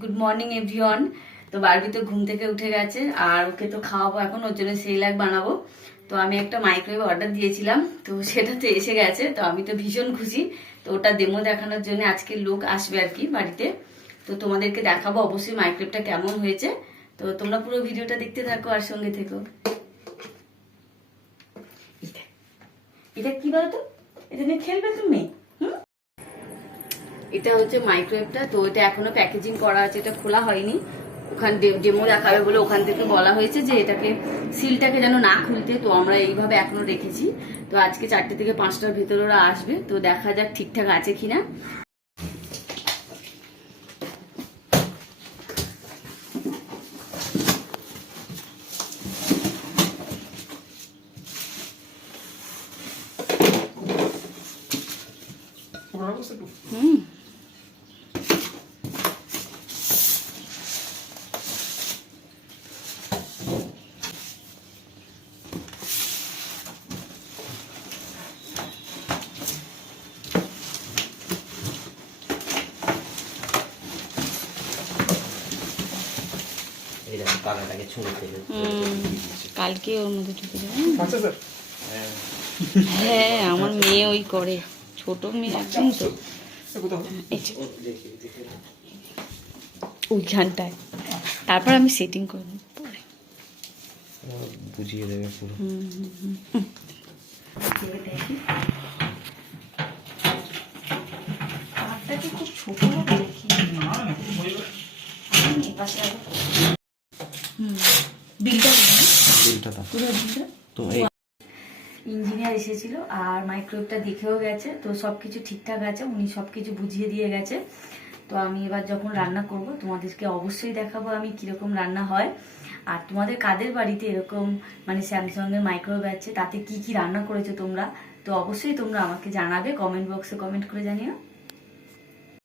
Good morning everyone. তো Barbie তো ঘুম থেকে উঠে গেছে আর ওকে তো খাওয়াবো এখন, ওর জন্য সেরেলাক বানাবো। তো আমি একটা মাইক্রোওয়েভ অর্ডার দিয়েছিলাম, তো সেটা তো এসে গেছে। তো আমি তো ভীষণ খুশি। তো ওটা ডেমো দেখানোর জন্য আজকে লোক আসবে আর কি বাড়িতে। তো তোমাদেরকে দেখাবো অবশ্যই মাইক্রোওয়েভটা কেমন হয়েছে। তো তোমরা পুরো ভিডিওটা দেখতে থাকো আর সঙ্গে থেকো। এটা কি বলতো, এটা নিয়ে খেলবে তুমি? এটা হচ্ছে মাইক্রোওয়েভটা। তো এটা এখনো প্যাকেজিং করা আছে, এটা খোলা হয়নি। ওখানে ডেমো দেখাবে বলে ওখান থেকে বলা হয়েছে যে এটাকে সিলটাকে যেন না খুলতে। তো আমরা এইভাবে এখনো রেখেছি। তো আজকে 4টে থেকে 5টার ভিতরে ওরা আসবে, তো দেখা যাক ঠিকঠাক আছে কিনা। কালকে ওর মধ্যে ঢুকে যাবে। হ্যাঁ, আমার মেয়ে ওই করে, ছোট মেয়ে একদম। তো ওইখানটায় তারপর আমি সেটিং করে নেব, পরে বুঝিয়ে দেবে পুরো। দেখি কাঠটা কি খুব ছোট হবে দেখি। ইঞ্জিনিয়ার এসেছিল আর মাইক্রোওয়েভটা দেখেও গেছে। তো সবকিছু ঠিকঠাক আছে, উনি সবকিছু বুঝিয়ে দিয়ে গেছে। তো আমি এবার যখন রান্না করব তোমাদেরকে অবশ্যই দেখাবো আমি কিরকম রান্না হয়। আর তোমাদের কাদের বাড়িতে এরকম মানে স্যামসাং এর মাইক্রোওয়েভ আছে, তাতে কি কি রান্না করেছো তোমরা, তো অবশ্যই তোমরা আমাকে জানাবে, কমেন্ট বক্সে কমেন্ট করে জানিও।